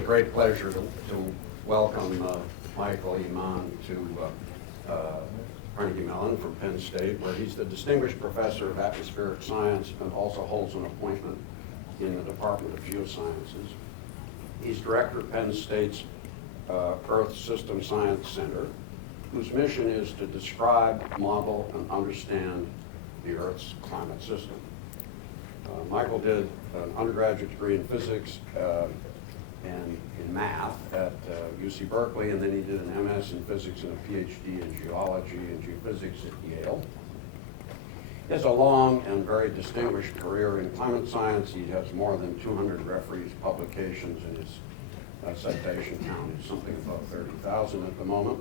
really great pleasure to welcome Michael E. Mann to Carnegie Mellon from Penn State, where he's the Distinguished Professor of Atmospheric Science and also holds an appointment in the Department of Geosciences. He's director of Penn State's Earth System Science Center, whose mission is to describe, model, and understand the Earth's climate system. Michael did an undergraduate degree in physics and in math at UC Berkeley, and then he did an MS in physics and a PhD in geology and geophysics at Yale. He has a long and very distinguished career in climate science. He has more than 200 referees publications, and his citation count is something above 30,000 at the moment.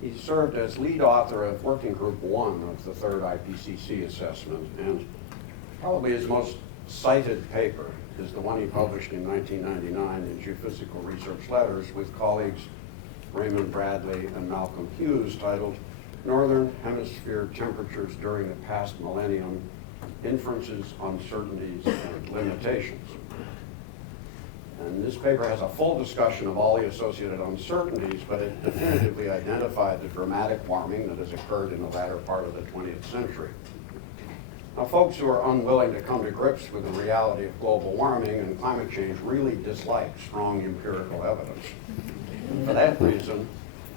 He served as lead author of Working Group 1 of the third IPCC assessment, and probably his most cited paper is the one he published in 1999 in Geophysical Research Letters with colleagues Raymond Bradley and Malcolm Hughes, titled Northern Hemisphere Temperatures During the Past Millennium, Inferences, Uncertainties, and Limitations. And this paper has a full discussion of all the associated uncertainties, but it definitively identified the dramatic warming that has occurred in the latter part of the 20th century. Now, folks who are unwilling to come to grips with the reality of global warming and climate change really dislike strong empirical evidence. For that reason,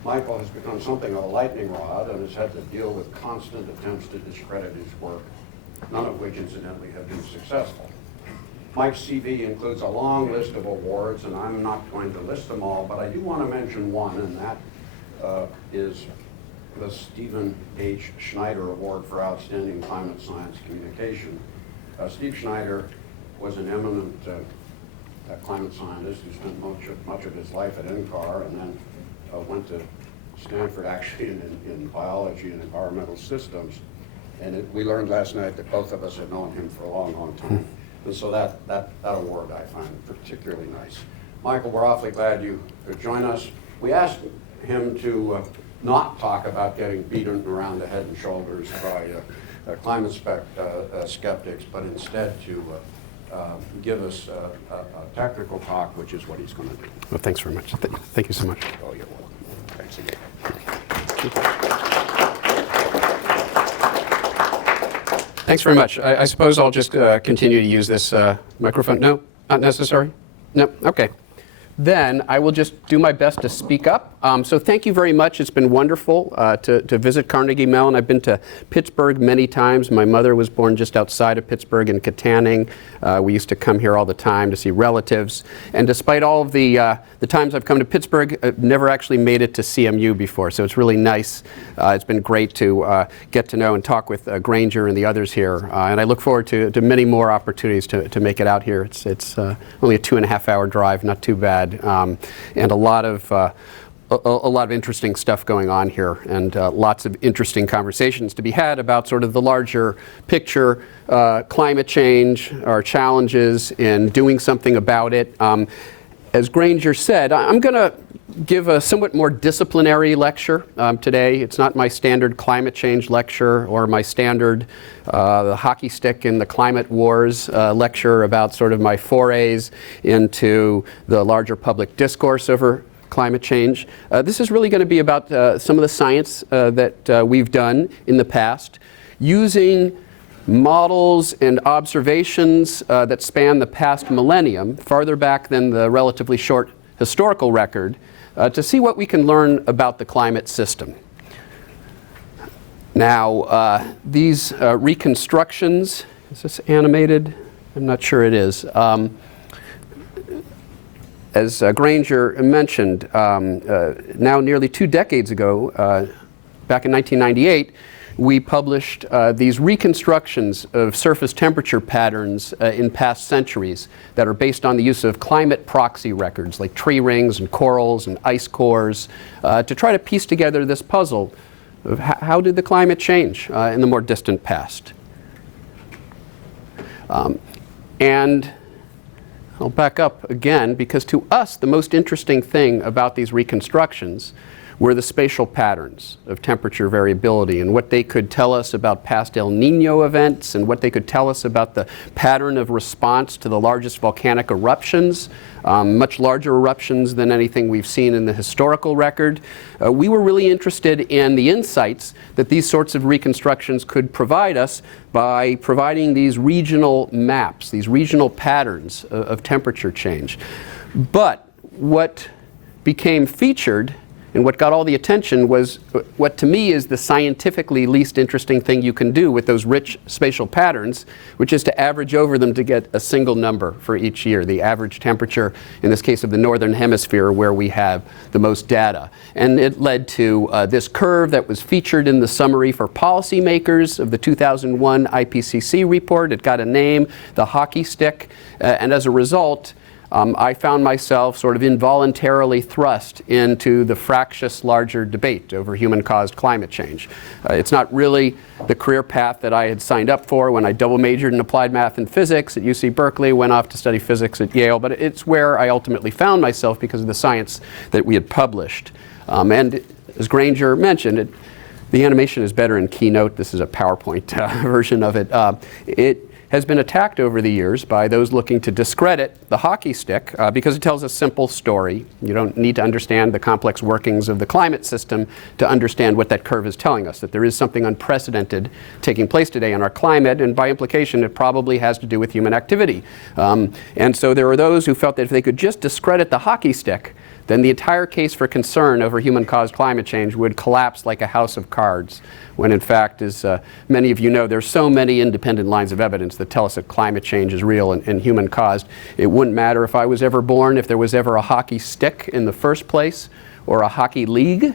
Michael has become something of a lightning rod and has had to deal with constant attempts to discredit his work, none of which, incidentally, have been successful. Mike's CV includes a long list of awards, and I'm not going to list them all, but I do want to mention one, and that is the Stephen H. Schneider Award for Outstanding Climate Science Communication. Steve Schneider was an eminent climate scientist who spent much of his life at NCAR and then went to Stanford actually in biology and environmental systems. And we learned last night that both of us had known him for a long, long time. And so that award I find particularly nice. Michael, we're awfully glad you could join us. We asked him to not talk about getting beaten around the head and shoulders by climate skeptics, but instead to give us a technical talk, which is what he's going to do. Well, thanks very much. Thank you so much. Oh, you're welcome. Thanks again. Thanks very much. I suppose I'll just continue to use this microphone. No, not necessary? No, okay. Then I will just do my best to speak up. So thank you very much. It's been wonderful to visit Carnegie Mellon. I've been to Pittsburgh many times. My mother was born just outside of Pittsburgh in Katanning. We used to come here all the time to see relatives. And despite all of the times I've come to Pittsburgh, I've never actually made it to CMU before. So it's really nice. It's been great to get to know and talk with Granger and the others here. And I look forward to many more opportunities to make it out here. It's only a 2.5-hour drive, not too bad. And a lot of interesting stuff going on here, and lots of interesting conversations to be had about sort of the larger picture, climate change, our challenges in doing something about it. As Granger said, I'm going to give a somewhat more disciplinary lecture today. It's not my standard climate change lecture or my standard the hockey stick in the climate wars lecture about sort of my forays into the larger public discourse over climate change. This is really going to be about some of the science that we've done in the past, using models and observations that span the past millennium, farther back than the relatively short historical record, to see what we can learn about the climate system. Now, these reconstructions, is this animated? I'm not sure it is. As Granger mentioned, now nearly 2 decades ago, back in 1998, we published these reconstructions of surface temperature patterns in past centuries that are based on the use of climate proxy records like tree rings and corals and ice cores to try to piece together this puzzle of how did the climate change in the more distant past. And I'll back up again, because to us the most interesting thing about these reconstructions were the spatial patterns of temperature variability and what they could tell us about past El Nino events and what they could tell us about the pattern of response to the largest volcanic eruptions, much larger eruptions than anything we've seen in the historical record. We were really interested in the insights that these sorts of reconstructions could provide us by providing these regional maps, these regional patterns of temperature change. But what became featured and what got all the attention was what to me is the scientifically least interesting thing you can do with those rich spatial patterns, which is to average over them to get a single number for each year, the average temperature, in this case of the northern hemisphere where we have the most data. And it led to this curve that was featured in the summary for policymakers of the 2001 IPCC report. It got a name, the hockey stick, and as a result, I found myself sort of involuntarily thrust into the fractious larger debate over human-caused climate change. It's not really the career path that I had signed up for when I double majored in applied math and physics at UC Berkeley, went off to study physics at Yale, but it's where I ultimately found myself because of the science that we had published. And as Granger mentioned, the animation is better in Keynote. This is a PowerPoint version of it. It has been attacked over the years by those looking to discredit the hockey stick because it tells a simple story. You don't need to understand the complex workings of the climate system to understand what that curve is telling us, that there is something unprecedented taking place today in our climate, and by implication it probably has to do with human activity. And so there are those who felt that if they could just discredit the hockey stick, then the entire case for concern over human-caused climate change would collapse like a house of cards, when in fact, as many of you know, there's so many independent lines of evidence that tell us that climate change is real and human-caused. It wouldn't matter if I was ever born, if there was ever a hockey stick in the first place, or a hockey league,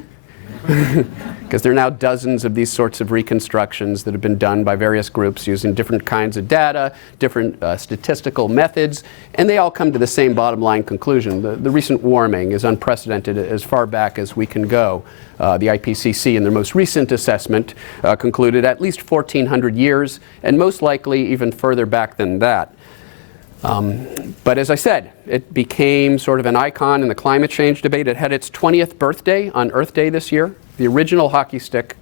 because there are now dozens of these sorts of reconstructions that have been done by various groups using different kinds of data, different statistical methods, and they all come to the same bottom line conclusion. The recent warming is unprecedented as far back as we can go. The IPCC in their most recent assessment concluded at least 1,400 years, and most likely even further back than that. But as I said, it became sort of an icon in the climate change debate. It had its 20th birthday on Earth Day this year. The original hockey stick,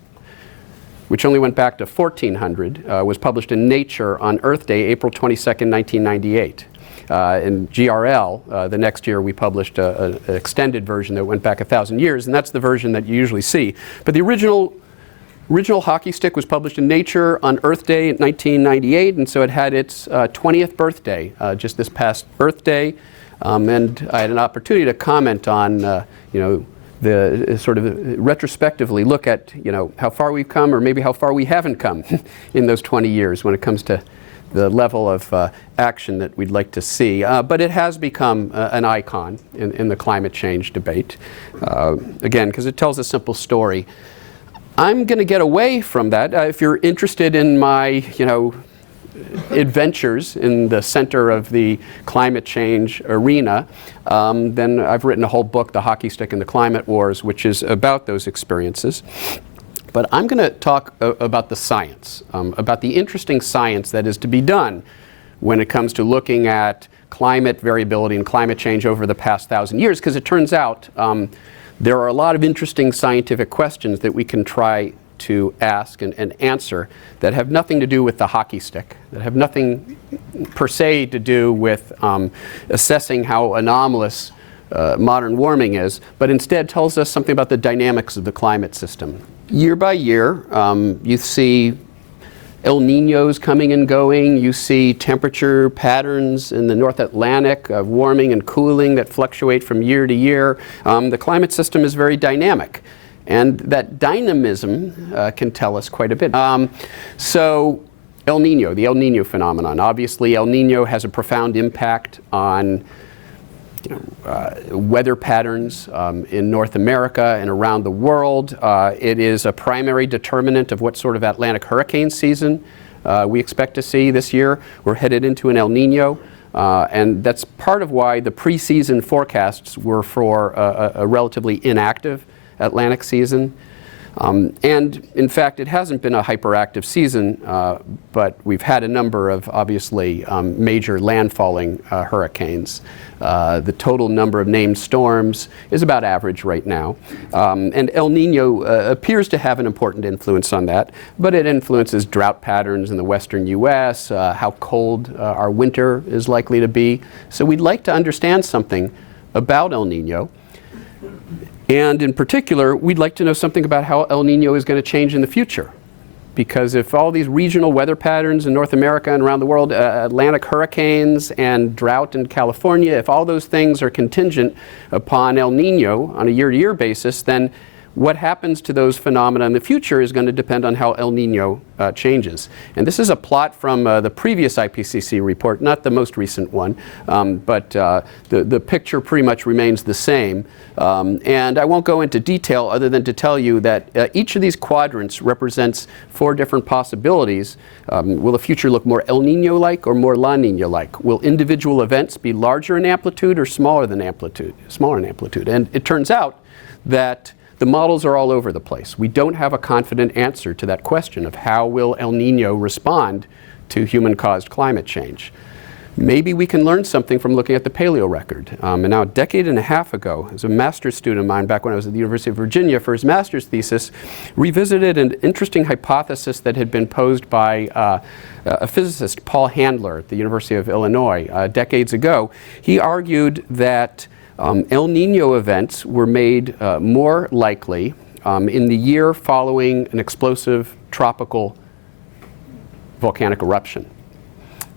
which only went back to 1400, was published in Nature on Earth Day, April 22nd, 1998. In GRL, the next year we published an extended version that went back 1,000 years, and that's the version that you usually see. But the original hockey stick was published in Nature on Earth Day in 1998, and so it had its 20th birthday just this past Earth Day. And I had an opportunity to comment on, the sort of retrospectively look at, how far we've come or maybe how far we haven't come in those 20 years when it comes to the level of action that we'd like to see. But it has become an icon in the climate change debate, again, because it tells a simple story. I'm going to get away from that. If you're interested in my, adventures in the center of the climate change arena, then I've written a whole book, The Hockey Stick and the Climate Wars, which is about those experiences. But I'm going to talk about the science, about the interesting science that is to be done when it comes to looking at climate variability and climate change over the past 1,000 years, because it turns out there are a lot of interesting scientific questions that we can try to ask and answer that have nothing to do with the hockey stick, that have nothing per se to do with assessing how anomalous modern warming is, but instead tells us something about the dynamics of the climate system. Year by year, you see El Niños coming and going. You see temperature patterns in the North Atlantic of warming and cooling that fluctuate from year to year. The climate system is very dynamic, and that dynamism can tell us quite a bit. So El Nino, the El Nino phenomenon. Obviously, El Nino has a profound impact on weather patterns in North America and around the world. It is a primary determinant of what sort of Atlantic hurricane season we expect to see this year. We're headed into an El Nino, and that's part of why the preseason forecasts were for a relatively inactive Atlantic season. And in fact, it hasn't been a hyperactive season, but we've had a number of, obviously, major landfalling hurricanes. The total number of named storms is about average right now. And El Nino appears to have an important influence on that, but it influences drought patterns in the western U.S., how cold our winter is likely to be. So we'd like to understand something about El Nino. And in particular, we'd like to know something about how El Nino is going to change in the future. Because if all these regional weather patterns in North America and around the world, Atlantic hurricanes and drought in California, if all those things are contingent upon El Nino on a year-to-year basis, then what happens to those phenomena in the future is going to depend on how El Nino changes. And this is a plot from the previous IPCC report, not the most recent one, but the picture pretty much remains the same. And I won't go into detail other than to tell you that each of these quadrants represents 4 different possibilities. Will the future look more El Nino-like or more La Nina-like? Will individual events be larger in amplitude or smaller in amplitude? And it turns out that the models are all over the place. We don't have a confident answer to that question of how will El Nino respond to human-caused climate change. Maybe we can learn something from looking at the paleo record. And now a decade and a half ago, as a master's student of mine back when I was at the University of Virginia for his master's thesis, revisited an interesting hypothesis that had been posed by a physicist, Paul Handler, at the University of Illinois decades ago. He argued that El Nino events were made more likely in the year following an explosive tropical volcanic eruption.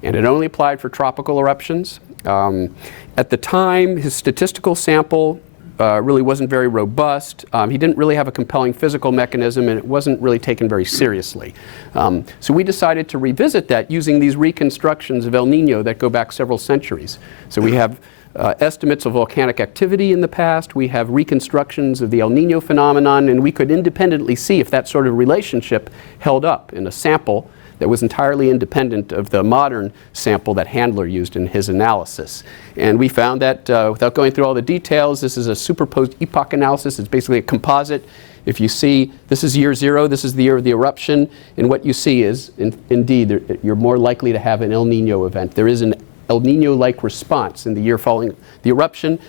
And it only applied for tropical eruptions. At the time, his statistical sample really wasn't very robust. He didn't really have a compelling physical mechanism, and it wasn't really taken very seriously. So we decided to revisit that using these reconstructions of El Nino that go back several centuries. So we have estimates of volcanic activity in the past, we have reconstructions of the El Nino phenomenon, and we could independently see if that sort of relationship held up in a sample that was entirely independent of the modern sample that Handler used in his analysis. And we found that, without going through all the details, this is a superposed epoch analysis. It's basically a composite. If you see, this is year 0, this is the year of the eruption, and what you see is, indeed, you're more likely to have an El Nino event. There is an El Nino-like response in the year following the eruption.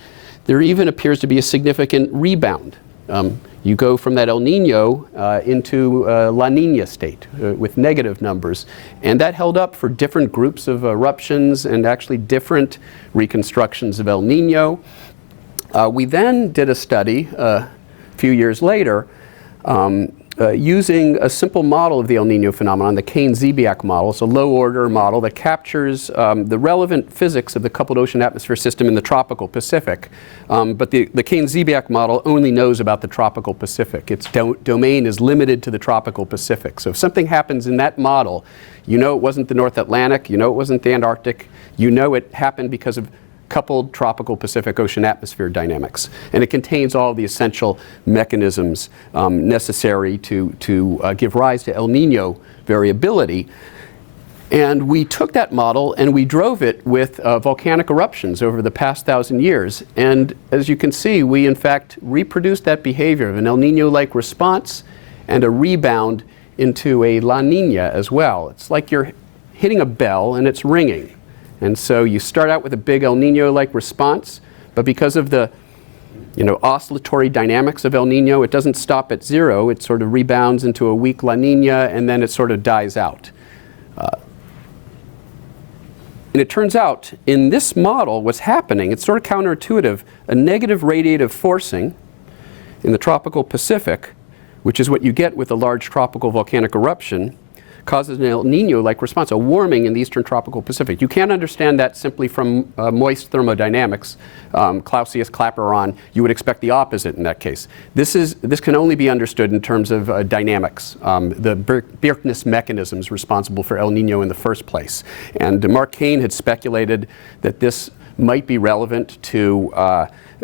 There even appears to be a significant rebound. You go from that El Nino into La Nina state with negative numbers. And that held up for different groups of eruptions and actually different reconstructions of El Nino. We then did a study a few years later using a simple model of the El Nino phenomenon, the Kane-Zibiak model. It's a low-order model that captures the relevant physics of the coupled ocean-atmosphere system in the tropical Pacific. But the Kane-Zibiak model only knows about the tropical Pacific. Its domain is limited to the tropical Pacific. So if something happens in that model, you know it wasn't the North Atlantic, you know it wasn't the Antarctic, you know it happened because of coupled tropical Pacific Ocean atmosphere dynamics. And it contains all the essential mechanisms necessary to give rise to El Nino variability. And we took that model and we drove it with volcanic eruptions over the past 1,000 years. And as you can see, we in fact reproduced that behavior of an El Nino-like response and a rebound into a La Nina as well. It's like you're hitting a bell and it's ringing. And so you start out with a big El Nino-like response, but because of the oscillatory dynamics of El Nino, it doesn't stop at 0. It sort of rebounds into a weak La Nina, and then it sort of dies out. And it turns out, in this model, what's happening, it's sort of counterintuitive, a negative radiative forcing in the tropical Pacific, which is what you get with a large tropical volcanic eruption, causes an El Nino-like response, a warming in the eastern tropical Pacific. You can't understand that simply from moist thermodynamics. Clausius-Clapeyron, you would expect the opposite in that case. This can only be understood in terms of dynamics, the Birkness mechanisms responsible for El Nino in the first place. And Mark Kane had speculated that this might be relevant to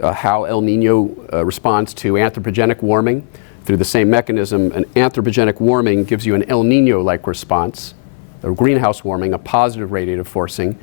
how El Nino responds to anthropogenic warming. Through the same mechanism, an anthropogenic warming gives you an El Nino-like response, a greenhouse warming, a positive radiative forcing.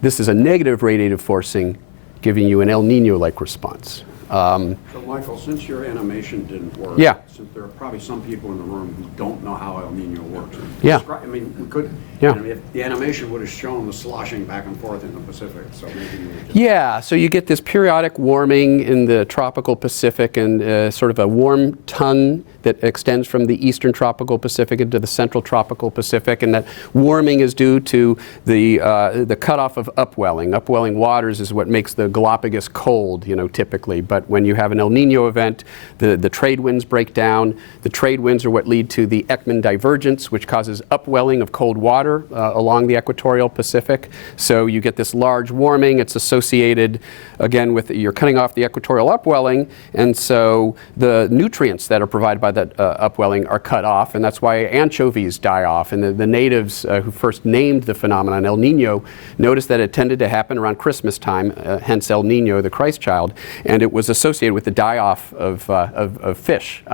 This is a negative radiative forcing giving you an El Nino-like response. So Michael, since your animation didn't work, Yeah. since there are probably some people in the room who don't know how El Nino works. Yeah. I mean, we could, Yeah. I mean, if the animation would have shown the sloshing back and forth in the Pacific, so maybe we would just. Yeah, so you get this periodic warming in the tropical Pacific and sort of a warm tongue that extends from the eastern tropical Pacific into the central tropical Pacific, and that warming is due to the cutoff of upwelling. Upwelling waters is what makes the Galapagos cold, you know, typically. But when you have an El Nino event, the trade winds break down. The trade winds are what lead to the Ekman divergence, which causes upwelling of cold water along the equatorial Pacific. So you get this large warming. It's associated, again, with you're cutting off the equatorial upwelling, and so the nutrients that are provided by that upwelling are cut off, and that's why anchovies die off. And the natives who first named the phenomenon El Nino noticed that it tended to happen around Christmas time, hence El Nino, the Christ child, and it was associated with the die-off of fish.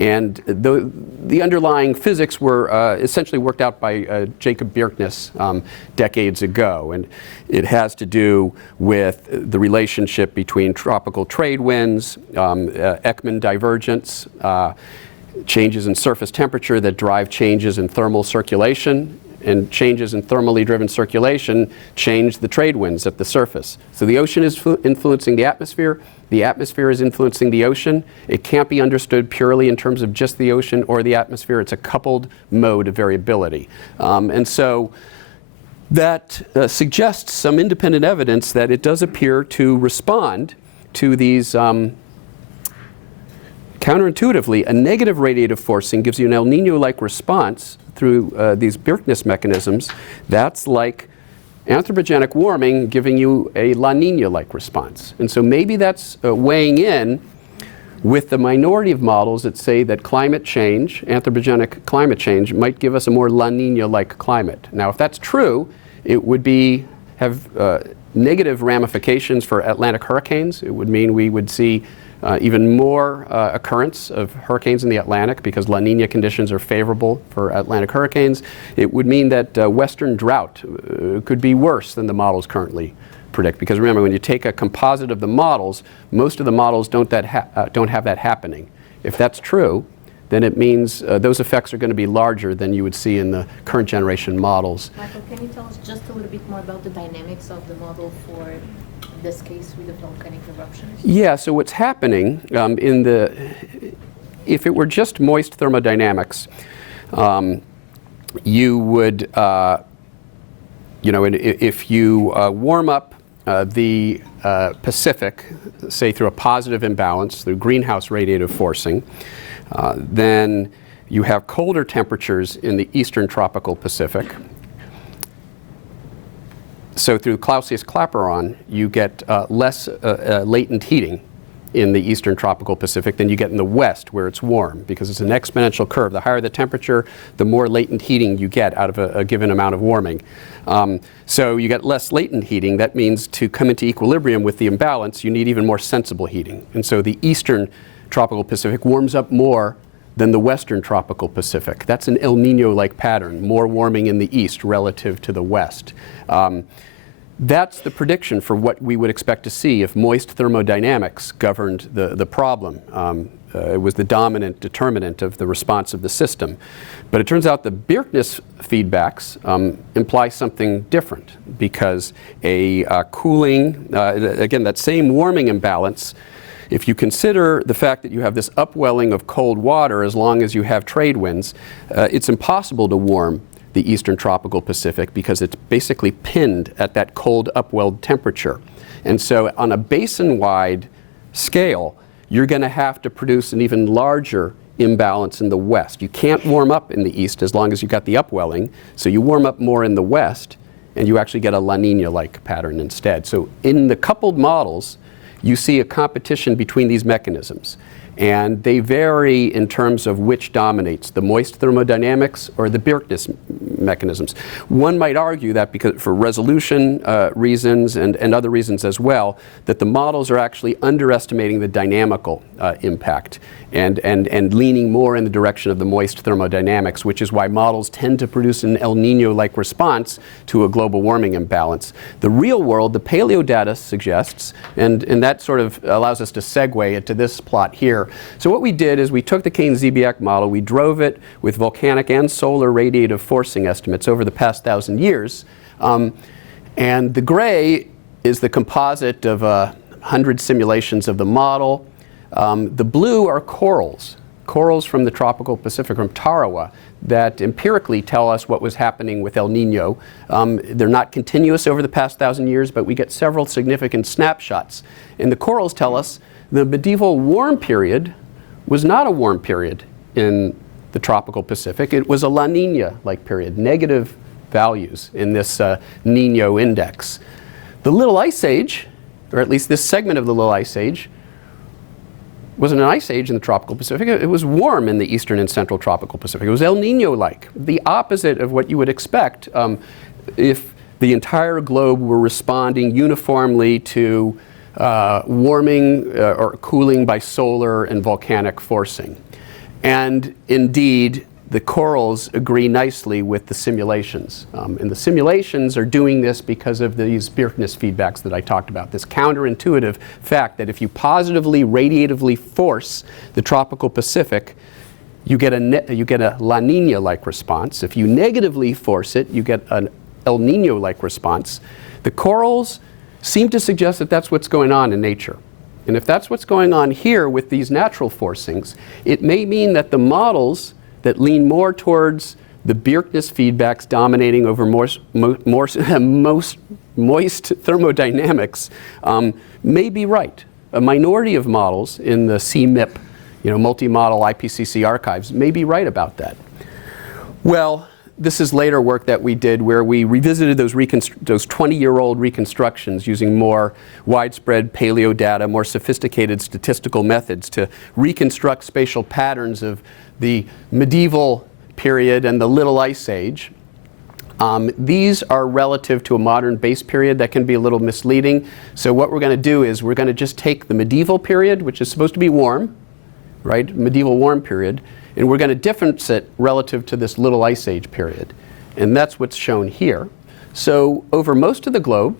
And the underlying physics were essentially worked out by Jacob Bjerknes decades ago. And it has to do with the relationship between tropical trade winds, Ekman divergence, changes in surface temperature that drive changes in thermal circulation, and changes in thermally driven circulation change the trade winds at the surface. So the ocean is influencing the atmosphere is influencing the ocean. It can't be understood purely in terms of just the ocean or the atmosphere. It's a coupled mode of variability. And so that suggests some independent evidence that it does appear to respond to these counterintuitively. A negative radiative forcing gives you an El Nino-like response through these Bjerknes mechanisms. That's like anthropogenic warming giving you a La Nina-like response. And so maybe that's weighing in with the minority of models that say that climate change, anthropogenic climate change, might give us a more La Nina-like climate. Now, if that's true, it would have negative ramifications for Atlantic hurricanes. It would mean we would see even more occurrence of hurricanes in the Atlantic because La Nina conditions are favorable for Atlantic hurricanes. It would mean that western drought could be worse than the models currently predict. Because remember, when you take a composite of the models, most of the models don't have that happening. If that's true, then it means those effects are going to be larger than you would see in the current generation models. Michael, can you tell us just a little bit more about the dynamics of the model for this case with the volcanic eruptions? Yeah, so what's happening if it were just moist thermodynamics, you would, if you warm up the Pacific, say through a positive imbalance, through greenhouse radiative forcing, then you have colder temperatures in the eastern tropical Pacific. So through Clausius-Clapeyron, you get less latent heating in the eastern tropical Pacific than you get in the west, where it's warm, because it's an exponential curve. The higher the temperature, the more latent heating you get out of a given amount of warming. So you get less latent heating. That means to come into equilibrium with the imbalance, you need even more sensible heating. And so the eastern tropical Pacific warms up more than the western tropical Pacific. That's an El Nino-like pattern, more warming in the east relative to the west. That's the prediction for what we would expect to see if moist thermodynamics governed the problem. It was the dominant determinant of the response of the system. But it turns out the Bjerknes feedbacks imply something different, because a cooling, again, that same warming imbalance, if you consider the fact that you have this upwelling of cold water as long as you have trade winds, it's impossible to warm the eastern tropical Pacific because it's basically pinned at that cold upwelled temperature. And so on a basin-wide scale, you're going to have to produce an even larger imbalance in the west. You can't warm up in the east as long as you've got the upwelling, so you warm up more in the west, and you actually get a La Nina-like pattern instead. So in the coupled models, you see a competition between these mechanisms. And they vary in terms of which dominates, the moist thermodynamics or the Birkness mechanisms. One might argue that because for resolution reasons and other reasons as well, that the models are actually underestimating the dynamical impact and leaning more in the direction of the moist thermodynamics, which is why models tend to produce an El Nino-like response to a global warming imbalance. The real world, the paleo data suggests, and that sort of allows us to segue into this plot here. So what we did is we took the Kane-Zibiak model, we drove it with volcanic and solar radiative forcing estimates over the past 1,000 years. And the gray is the composite of 100 simulations of the model. The blue are corals from the tropical Pacific, from Tarawa, that empirically tell us what was happening with El Nino. They're not continuous over the past 1,000 years, but we get several significant snapshots. And the corals tell us the medieval warm period was not a warm period in the tropical Pacific. It was a La Nina-like period, negative values in this Nino index. The Little Ice Age, or at least this segment of the Little Ice Age, wasn't an ice age in the tropical Pacific. It was warm in the eastern and central tropical Pacific. It was El Nino-like, the opposite of what you would expect if the entire globe were responding uniformly to warming or cooling by solar and volcanic forcing. And indeed, the corals agree nicely with the simulations. And the simulations are doing this because of these Birkness feedbacks that I talked about, this counterintuitive fact that if you positively radiatively force the tropical Pacific, you get a La Nina-like response. If you negatively force it, you get an El Nino-like response. The corals seem to suggest that that's what's going on in nature. And if that's what's going on here with these natural forcings, it may mean that the models that lean more towards the Birkness feedbacks dominating over moist thermodynamics may be right. A minority of models in the CMIP, multi-model IPCC archives, may be right about that. Well, this is later work that we did where we revisited those 20-year-old reconstructions using more widespread paleo data, more sophisticated statistical methods to reconstruct spatial patterns of the medieval period and the Little Ice Age. These are relative to a modern base period that can be a little misleading. So what we're going to do is we're going to just take the medieval period, which is supposed to be warm, right? Medieval warm period, and we're going to difference it relative to this Little Ice Age period. And that's what's shown here. So over most of the globe,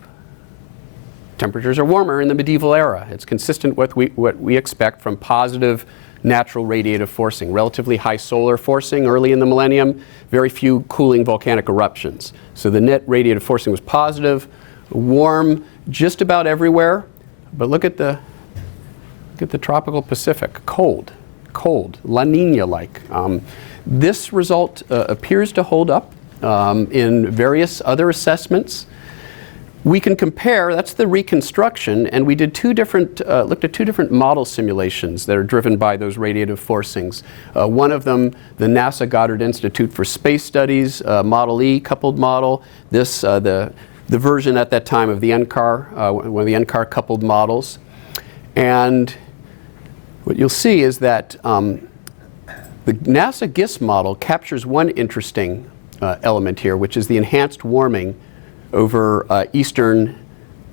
temperatures are warmer in the medieval era. It's consistent with what we expect from positive natural radiative forcing, relatively high solar forcing early in the millennium, very few cooling volcanic eruptions. So the net radiative forcing was positive, warm just about everywhere, but look at the tropical Pacific, cold, La Nina-like. This result appears to hold up in various other assessments. We can compare, that's the reconstruction, and we did looked at two different model simulations that are driven by those radiative forcings. One of them, the NASA Goddard Institute for Space Studies, Model E coupled model. This, the version at that time of the NCAR, one of the NCAR coupled models. And what you'll see is that the NASA GISS model captures one interesting element here, which is the enhanced warming over Eastern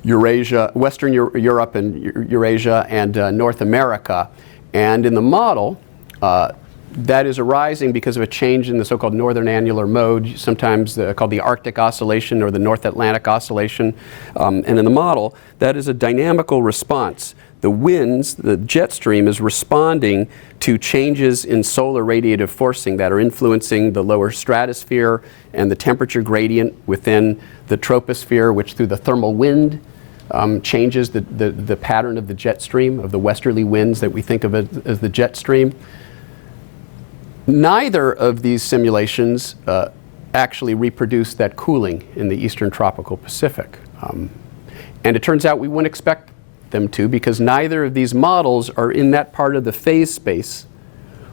Eurasia, Western Europe and Eurasia and North America. And in the model, that is arising because of a change in the so-called northern annular mode, sometimes called the Arctic oscillation or the North Atlantic oscillation. And in the model, that is a dynamical response. The winds, the jet stream is responding to changes in solar radiative forcing that are influencing the lower stratosphere and the temperature gradient within the troposphere, which through the thermal wind changes the pattern of the jet stream, of the westerly winds that we think of as the jet stream. Neither of these simulations actually reproduce that cooling in the eastern tropical Pacific. And it turns out we wouldn't expect them to, because neither of these models are in that part of the phase space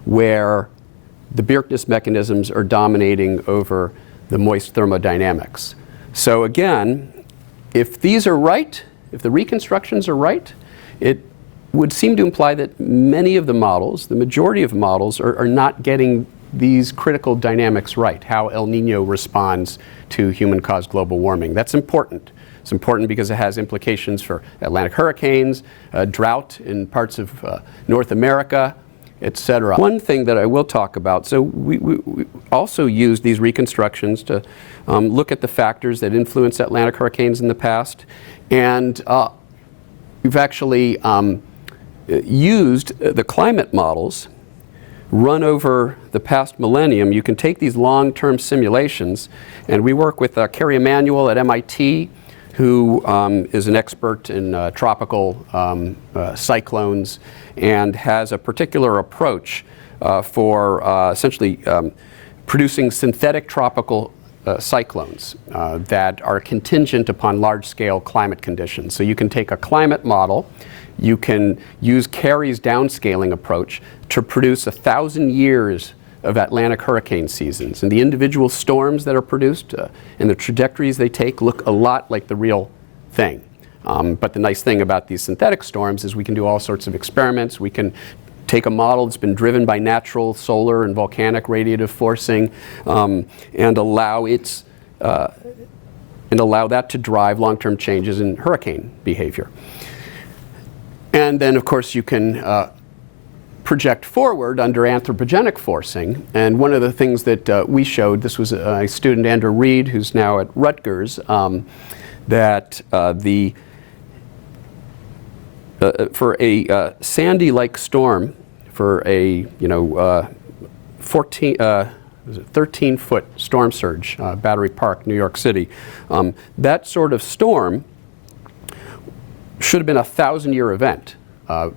where the Birkness mechanisms are dominating over the moist thermodynamics. So again, if these are right, if the reconstructions are right, it would seem to imply that many of the models, the majority of models, are not getting these critical dynamics right, how El Nino responds to human-caused global warming. That's important. It's important because it has implications for Atlantic hurricanes, drought in parts of North America, etc. One thing that I will talk about, so we also used these reconstructions to look at the factors that influence Atlantic hurricanes in the past, and we've actually used the climate models run over the past millennium. You can take these long-term simulations, and we work with Carrie Emanuel at MIT, who is an expert in tropical cyclones and has a particular approach for essentially producing synthetic tropical cyclones that are contingent upon large-scale climate conditions. So you can take a climate model, you can use Carrie's downscaling approach to produce 1,000 years of Atlantic hurricane seasons. And the individual storms that are produced and the trajectories they take look a lot like the real thing. But the nice thing about these synthetic storms is we can do all sorts of experiments. We can take a model that's been driven by natural solar and volcanic radiative forcing and allow that to drive long-term changes in hurricane behavior. And then, of course, you can project forward under anthropogenic forcing. And one of the things that we showed, this was a student, Andrew Reed, who's now at Rutgers, that for a Sandy-like storm, for a 13-foot storm surge, Battery Park, New York City, that sort of storm should have been a 1,000-year event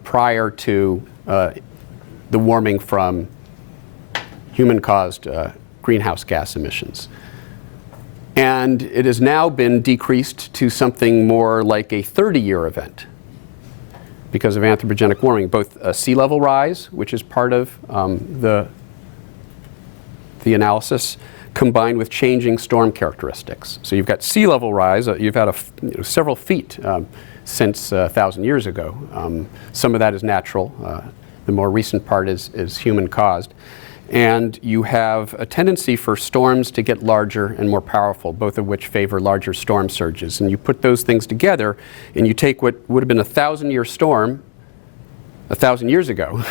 prior to the warming from human-caused greenhouse gas emissions. And it has now been decreased to something more like a 30-year event because of anthropogenic warming, both sea level rise, which is part of the analysis, combined with changing storm characteristics. So you've got sea level rise, you've had several feet since 1,000 years ago. Some of that is natural. The more recent part is human-caused. And you have a tendency for storms to get larger and more powerful, both of which favor larger storm surges. And you put those things together, and you take what would have been a 1,000-year storm 1,000 years ago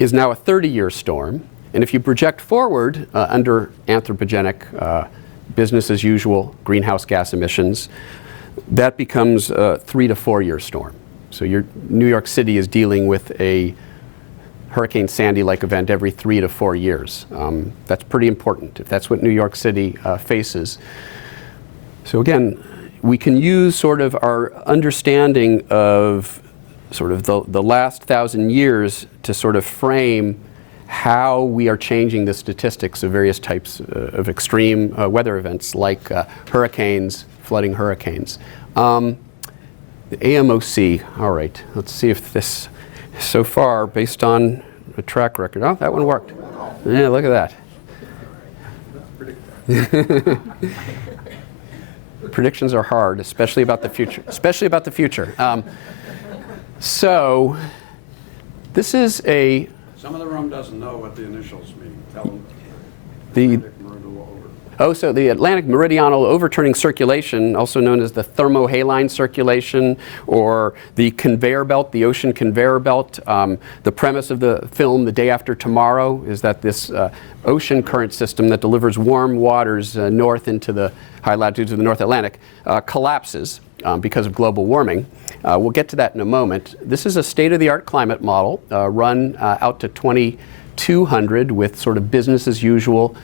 is now a 30-year storm. And if you project forward under anthropogenic, business as usual greenhouse gas emissions, that becomes a 3 to 4 year storm. So New York City is dealing with a Hurricane Sandy-like event every 3 to 4 years. That's pretty important if that's what New York City faces. So again, we can use sort of our understanding of sort of the last 1,000 years to sort of frame how we are changing the statistics of various types of extreme weather events like hurricanes, flooding hurricanes. The AMOC, all right, let's see if this, so far, based on a track record, oh, that one worked. Yeah, look at that. Predictions are hard, especially about the future, so this is a... Some of the room doesn't know what the initials mean. Tell them. So the Atlantic meridional overturning circulation, also known as the thermohaline circulation or the conveyor belt, the ocean conveyor belt. The premise of the film, The Day After Tomorrow, is that this ocean current system that delivers warm waters north into the high latitudes of the North Atlantic collapses because of global warming. We'll get to that in a moment. This is a state-of-the-art climate model run out to 2200 with sort of business as usual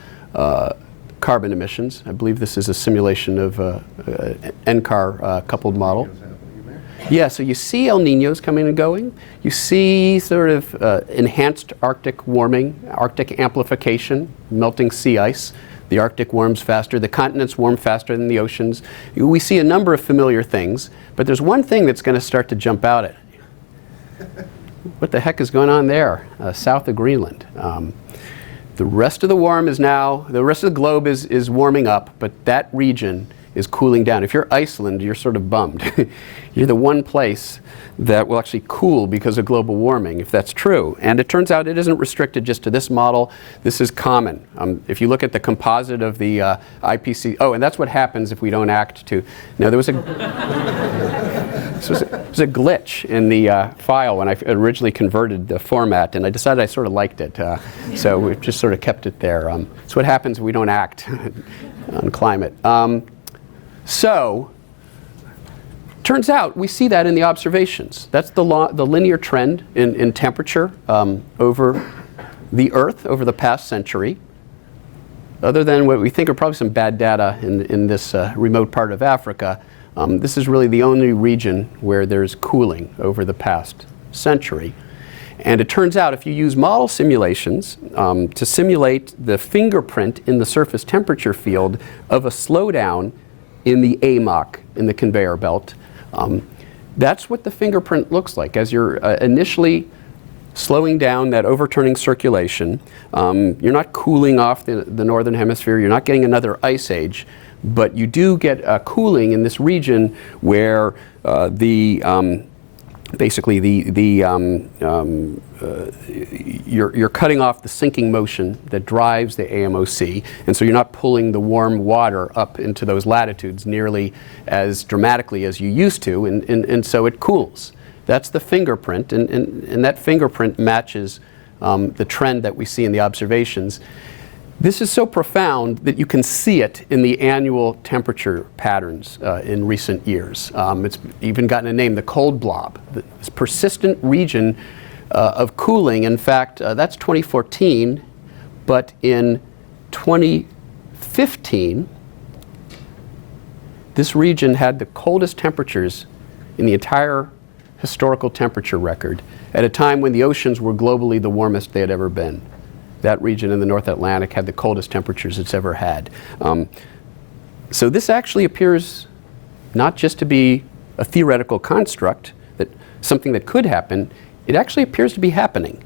carbon emissions. I believe this is a simulation of NCAR coupled model. Yeah, so you see El Ninos coming and going. You see sort of enhanced Arctic warming, Arctic amplification, melting sea ice. The Arctic warms faster. The continents warm faster than the oceans. We see a number of familiar things, but there's one thing that's going to start to jump out at you. What the heck is going on there, south of Greenland? The rest of the the rest of the globe is warming up, but that region is cooling down. If you're Iceland, you're sort of bummed. You're the one place that will actually cool because of global warming, if that's true. And it turns out it isn't restricted just to this model. This is common. If you look at the composite of the IPC, oh, and that's what happens if we don't act to. Now, there was a there was a glitch in the file when I originally converted the format, and I decided I sort of liked it. So we've just sort of kept it there. It's what happens if we don't act on climate. So, turns out we see that in the observations. That's the linear trend in temperature over the Earth over the past century. Other than what we think are probably some bad data in this remote part of Africa, this is really the only region where there's cooling over the past century. And it turns out if you use model simulations to simulate the fingerprint in the surface temperature field of a slowdown in the AMOC, in the conveyor belt, that's what the fingerprint looks like. As you're initially slowing down that overturning circulation, you're not cooling off the northern hemisphere, you're not getting another ice age, but you do get cooling in this region where basically you're cutting off the sinking motion that drives the AMOC, and so you're not pulling the warm water up into those latitudes nearly as dramatically as you used to, and so it cools. That's the fingerprint, and that fingerprint matches the trend that we see in the observations. This is so profound that you can see it in the annual temperature patterns in recent years. It's even gotten a name, the cold blob, this persistent region of cooling. In fact, that's 2014, but in 2015, this region had the coldest temperatures in the entire historical temperature record at a time when the oceans were globally the warmest they had ever been. That region in the North Atlantic had the coldest temperatures it's ever had. So this actually appears not just to be a theoretical construct, that something that could happen, it actually appears to be happening.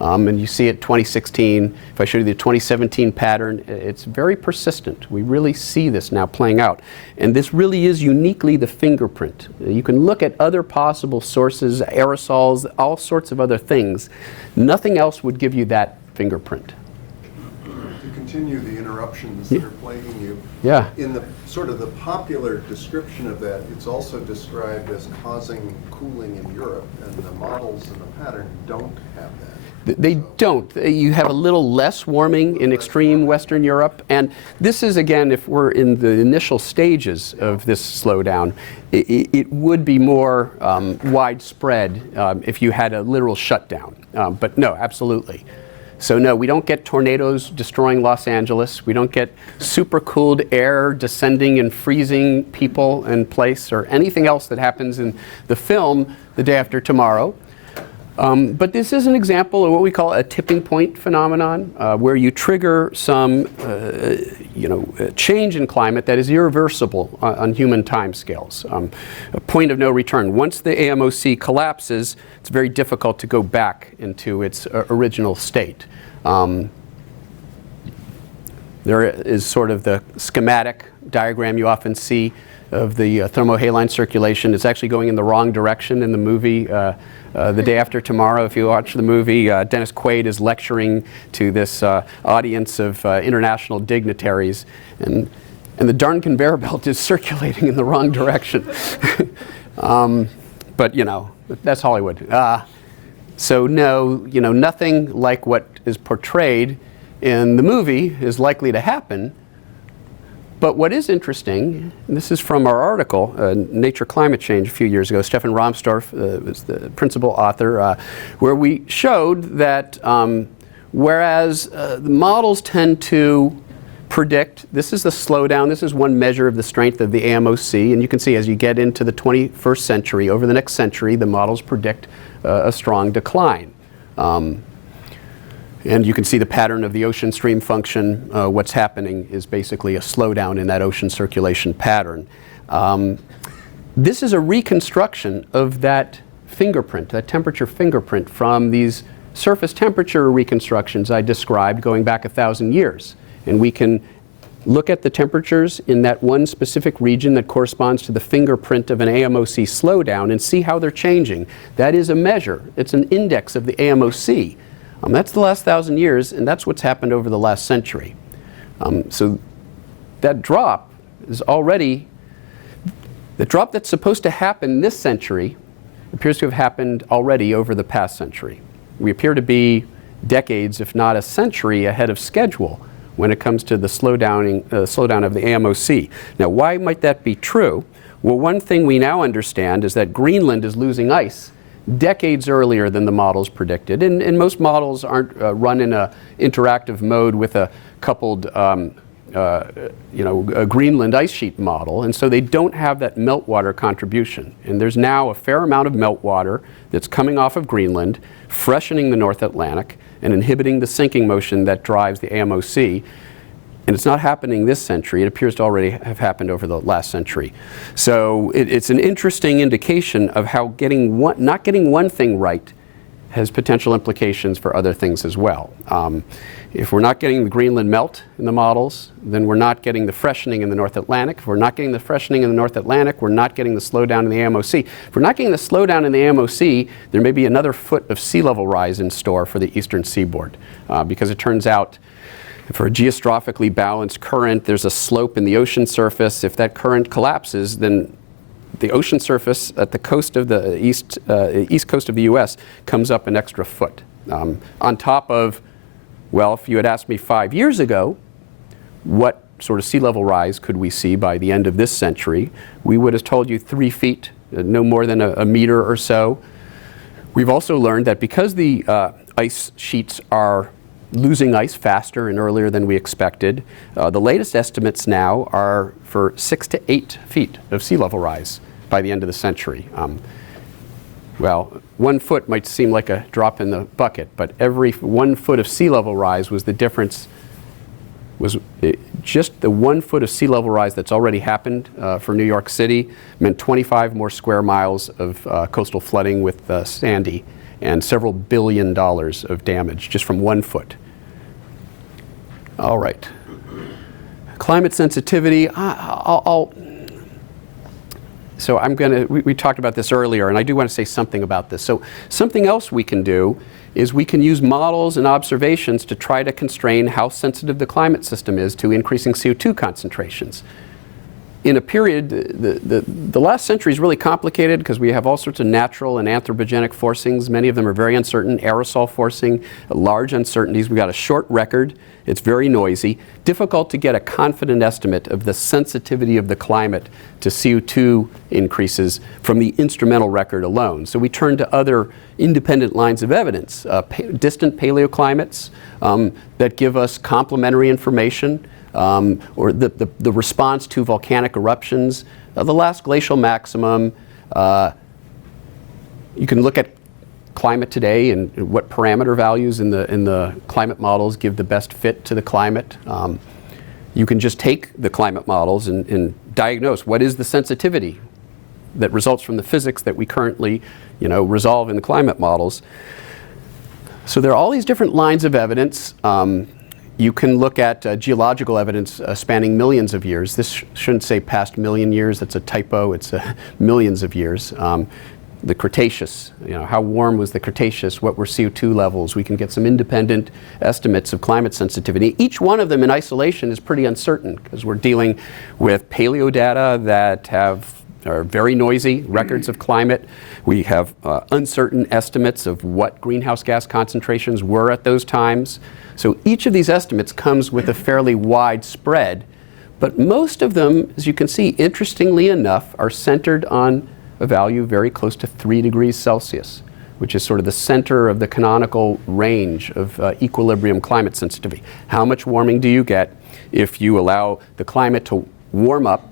And you see it 2016, if I show you the 2017 pattern, it's very persistent. We really see this now playing out. And this really is uniquely the fingerprint. You can look at other possible sources, aerosols, all sorts of other things. Nothing else would give you that fingerprint. To continue the interruptions that are plaguing you, Yeah. in the sort of the popular description of that, it's also described as causing cooling in Europe, and the models in the pattern don't have that. They don't. You have a little less warming in extreme Western Europe. And this is, again, if we're in the initial stages of this slowdown, it would be more widespread if you had a literal shutdown. But no, absolutely. So no, we don't get tornadoes destroying Los Angeles. We don't get super cooled air descending and freezing people in place or anything else that happens in the film The Day After Tomorrow. But this is an example of what we call a tipping point phenomenon, where you trigger some change in climate that is irreversible on human timescales. A point of no return. Once the AMOC collapses, it's very difficult to go back into its original state. There is sort of the schematic diagram you often see of the thermohaline circulation. It's actually going in the wrong direction in the movie The Day After Tomorrow. If you watch the movie, Dennis Quaid is lecturing to this audience of international dignitaries, and the darn conveyor belt is circulating in the wrong direction. But that's Hollywood. So no, nothing like what is portrayed in the movie is likely to happen. But what is interesting, and this is from our article, Nature Climate Change, a few years ago, Stefan Rahmstorf was the principal author, where we showed that whereas the models tend to predict, this is the slowdown, this is one measure of the strength of the AMOC, and you can see as you get into the 21st century, over the next century, the models predict a strong decline. And you can see the pattern of the ocean stream function. What's happening is basically a slowdown in that ocean circulation pattern. This is a reconstruction of that fingerprint, that temperature fingerprint from these surface temperature reconstructions I described going back 1,000 years. And we can look at the temperatures in that one specific region that corresponds to the fingerprint of an AMOC slowdown and see how they're changing. That is a measure. It's an index of the AMOC. That's the last 1,000 years, and that's what's happened over the last century. So that drop is already, the drop that's supposed to happen this century appears to have happened already over the past century. We appear to be decades, if not a century, ahead of schedule when it comes to the slowdown of the AMOC. Now, why might that be true? Well, one thing we now understand is that Greenland is losing ice decades earlier than the models predicted. And most models aren't run in an interactive mode with a coupled a Greenland ice sheet model, and so they don't have that meltwater contribution. And there's now a fair amount of meltwater that's coming off of Greenland, freshening the North Atlantic, and inhibiting the sinking motion that drives the AMOC. And it's not happening this century. It appears to already have happened over the last century. So it's an interesting indication of how not getting one thing right has potential implications for other things as well. If we're not getting the Greenland melt in the models, then we're not getting the freshening in the North Atlantic. If we're not getting the freshening in the North Atlantic, we're not getting the slowdown in the AMOC. If we're not getting the slowdown in the AMOC, there may be another foot of sea level rise in store for the eastern seaboard, because it turns out for a geostrophically balanced current, there's a slope in the ocean surface. If that current collapses, then the ocean surface at the coast of the east coast of the U.S. comes up an extra foot. On top of, well, if you had asked me 5 years ago, what sort of sea level rise could we see by the end of this century, we would have told you 3 feet, no more than a meter or so. We've also learned that because the ice sheets are losing ice faster and earlier than we expected, the latest estimates now are for 6 to 8 feet of sea level rise by the end of the century. Well, 1 foot might seem like a drop in the bucket, but every 1 foot of sea level rise was the difference, just the 1 foot of sea level rise that's already happened for New York City meant 25 more square miles of coastal flooding with Sandy and several $1 billion of damage just from 1 foot. All right. Climate sensitivity, so I'm going to, we talked about this earlier, and I do want to say something about this. So something else we can do is we can use models and observations to try to constrain how sensitive the climate system is to increasing CO2 concentrations. In a period, the last century is really complicated because we have all sorts of natural and anthropogenic forcings. Many of them are very uncertain, aerosol forcing, large uncertainties. We've got a short record. It's very noisy. Difficult to get a confident estimate of the sensitivity of the climate to CO2 increases from the instrumental record alone. So we turn to other independent lines of evidence, distant paleoclimates that give us complementary information, or the response to volcanic eruptions, the last glacial maximum. You can look at climate today and what parameter values in the climate models give the best fit to the climate. You can just take the climate models and diagnose what is the sensitivity that results from the physics that we currently resolve in the climate models. So there are all these different lines of evidence. You can look at geological evidence spanning millions of years. This shouldn't say past million years. That's a typo. It's millions of years. The Cretaceous, how warm was the Cretaceous? What were CO2 levels? We can get some independent estimates of climate sensitivity. Each one of them in isolation is pretty uncertain because we're dealing with paleo data that are very noisy records of climate. We have uncertain estimates of what greenhouse gas concentrations were at those times. So each of these estimates comes with a fairly wide spread, but most of them, as you can see, interestingly enough, are centered on a value very close to 3 degrees Celsius, which is sort of the center of the canonical range of equilibrium climate sensitivity. How much warming do you get if you allow the climate to warm up,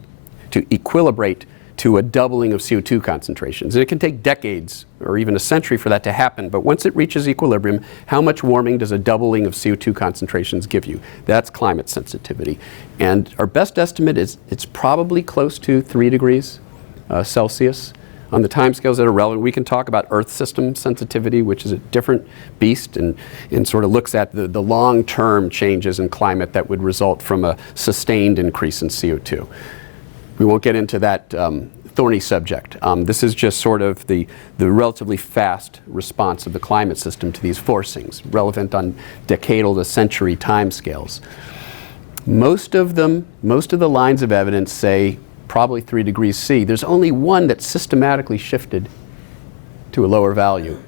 to equilibrate to a doubling of CO2 concentrations? And it can take decades or even a century for that to happen, but once it reaches equilibrium, how much warming does a doubling of CO2 concentrations give you? That's climate sensitivity. And our best estimate is it's probably close to 3 degrees Celsius. on the timescales that are relevant. We can talk about Earth system sensitivity, which is a different beast, and sort of looks at the long-term changes in climate that would result from a sustained increase in CO2. We won't get into that thorny subject. This is just sort of the relatively fast response of the climate system to these forcings, relevant on decadal to century timescales. Most of the lines of evidence say probably 3 degrees C. There's only one that systematically shifted to a lower value.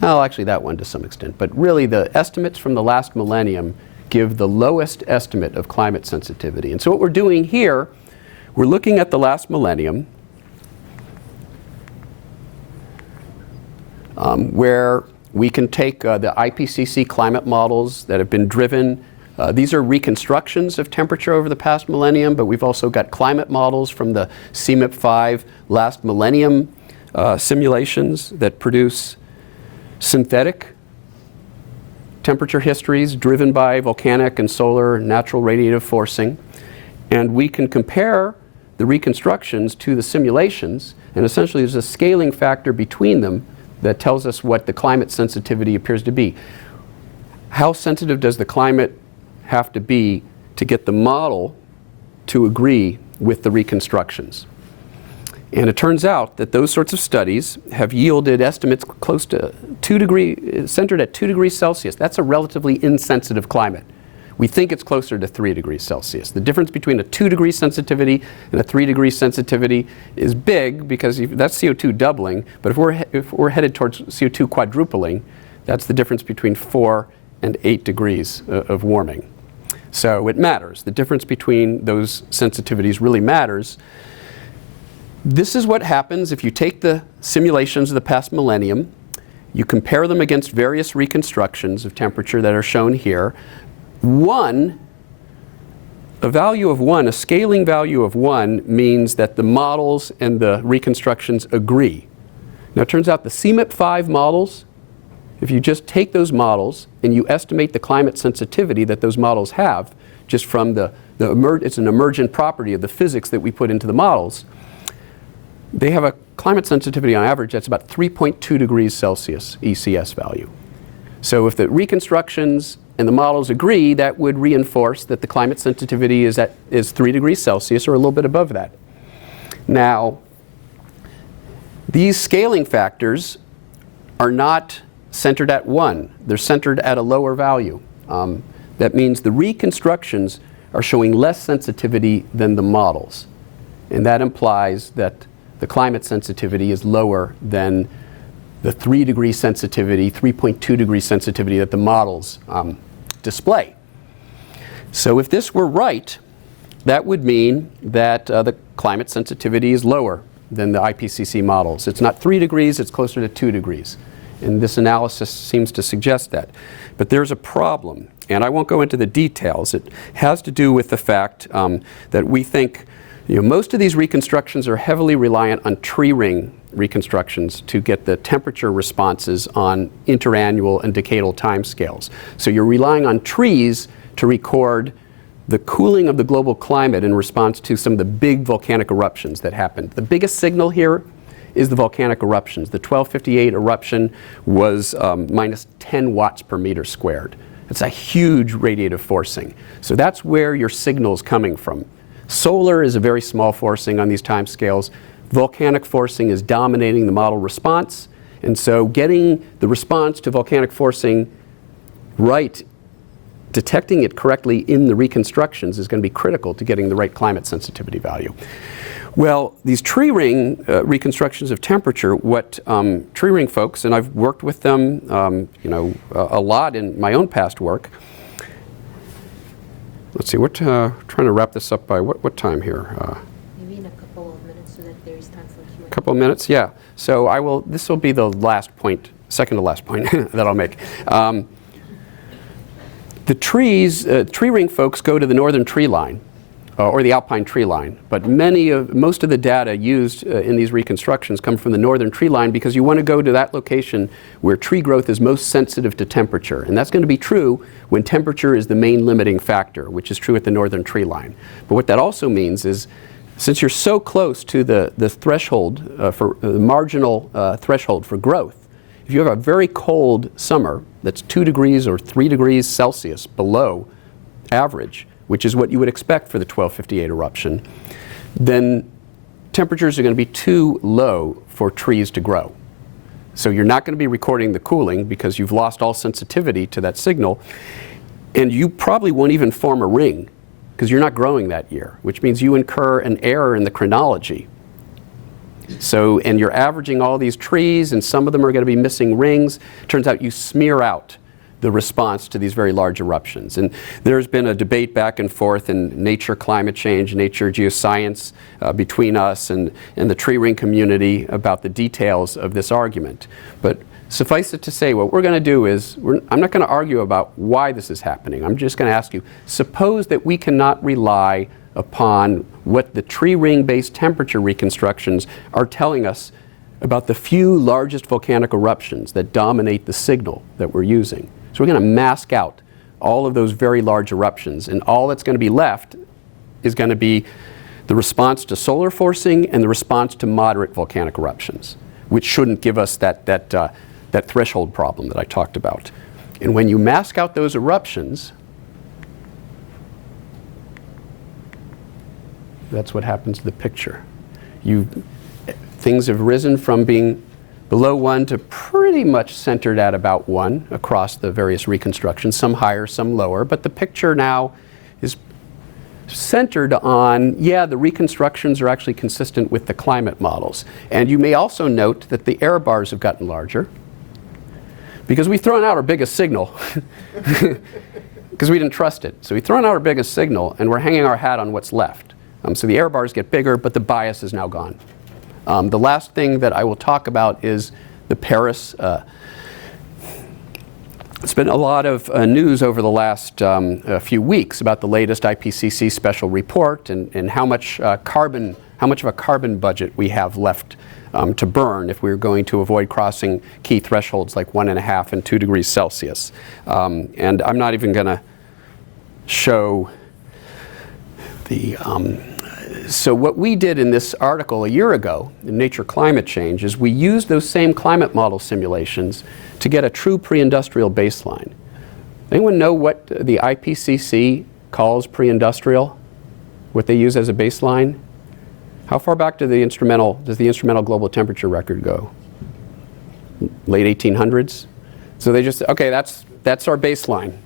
Well, actually that one to some extent, but really the estimates from the last millennium give the lowest estimate of climate sensitivity. And so what we're doing here, we're looking at the last millennium, where we can take the IPCC climate models that have been driven. These are reconstructions of temperature over the past millennium, but we've also got climate models from the CMIP-5 last millennium simulations that produce synthetic temperature histories driven by volcanic and solar and natural radiative forcing. And we can compare the reconstructions to the simulations, and essentially there's a scaling factor between them that tells us what the climate sensitivity appears to be. How sensitive does the climate have to be to get the model to agree with the reconstructions? And it turns out that those sorts of studies have yielded estimates close to 2 degrees, centered at 2 degrees Celsius. That's a relatively insensitive climate. We think it's closer to 3 degrees Celsius. The difference between a 2 degree sensitivity and a 3 degree sensitivity is big, because that's CO2 doubling. But if we're headed towards CO2 quadrupling, that's the difference between 4 and 8 degrees of warming. So it matters. The difference between those sensitivities really matters. This is what happens if you take the simulations of the past millennium, you compare them against various reconstructions of temperature that are shown here. A value of 1, a scaling value of 1, means that the models and the reconstructions agree. Now it turns out the CMIP-5 models, if you just take those models and you estimate the climate sensitivity that those models have, just from it's an emergent property of the physics that we put into the models, they have a climate sensitivity on average that's about 3.2 degrees Celsius ECS value. So if the reconstructions and the models agree, that would reinforce that the climate sensitivity is 3 degrees Celsius or a little bit above that. Now, these scaling factors are not centered at 1. They're centered at a lower value. That means the reconstructions are showing less sensitivity than the models. And that implies that the climate sensitivity is lower than the 3 degree sensitivity, 3.2 degree sensitivity that the models display. So if this were right, that would mean that the climate sensitivity is lower than the IPCC models. It's not 3 degrees, it's closer to 2 degrees. And this analysis seems to suggest that. But there's a problem, and I won't go into the details. It has to do with the fact that we think most of these reconstructions are heavily reliant on tree ring reconstructions to get the temperature responses on interannual and decadal timescales. So you're relying on trees to record the cooling of the global climate in response to some of the big volcanic eruptions that happened. The biggest signal here is the volcanic eruptions. The 1258 eruption was minus 10 watts per meter squared. It's a huge radiative forcing. So that's where your signal's coming from. Solar is a very small forcing on these timescales. Volcanic forcing is dominating the model response. And so getting the response to volcanic forcing right, detecting it correctly in the reconstructions, is going to be critical to getting the right climate sensitivity value. Well, these tree ring reconstructions of temperature, what tree ring folks, and I've worked with them a lot in my own past work. Let's see, we're trying to wrap this up by what time here? Maybe in a couple of minutes so that there is time for Q&A. A couple of minutes, yeah. So this will be the last point, second to last point that I'll make. The tree ring folks go to the northern tree line, or the alpine tree line, but most of the data used in these reconstructions come from the northern tree line, because you want to go to that location where tree growth is most sensitive to temperature. And that's going to be true when temperature is the main limiting factor, which is true at the northern tree line. But what that also means is since you're so close to the threshold for the marginal threshold for growth, if you have a very cold summer that's 2 degrees or 3 degrees Celsius below average, which is what you would expect for the 1258 eruption, then temperatures are going to be too low for trees to grow. So you're not going to be recording the cooling because you've lost all sensitivity to that signal, and you probably won't even form a ring because you're not growing that year, which means you incur an error in the chronology. So, and you're averaging all these trees, and some of them are going to be missing rings. Turns out you smear out the response to these very large eruptions. And there's been a debate back and forth in nature climate change, nature geoscience between us and the tree ring community about the details of this argument. But suffice it to say, what we're going to do is, I'm not going to argue about why this is happening. I'm just going to ask you, suppose that we cannot rely upon what the tree ring-based temperature reconstructions are telling us about the few largest volcanic eruptions that dominate the signal that we're using. So we're going to mask out all of those very large eruptions, and all that's going to be left is going to be the response to solar forcing and the response to moderate volcanic eruptions, which shouldn't give us that threshold problem that I talked about. And when you mask out those eruptions, that's what happens to the picture. Things have risen from being below 1 to pretty much centered at about 1 across the various reconstructions, some higher, some lower, but the picture now is centered on, yeah, the reconstructions are actually consistent with the climate models. And you may also note that the error bars have gotten larger because we've thrown out our biggest signal because we didn't trust it. So we've thrown out our biggest signal and we're hanging our hat on what's left. So the error bars get bigger, but the bias is now gone. The last thing that I will talk about is the Paris. It's been a lot of news over the last few weeks about the latest IPCC special report and how much of a carbon budget we have left to burn if we're going to avoid crossing key thresholds like 1.5 and 2 degrees Celsius. And I'm not even going to show the so what we did in this article a year ago in Nature Climate Change is we used those same climate model simulations to get a true pre-industrial baseline. Anyone know what the IPCC calls pre-industrial? What they use as a baseline? How far back does the instrumental global temperature record go? Late 1800s? So they just, okay, that's our baseline.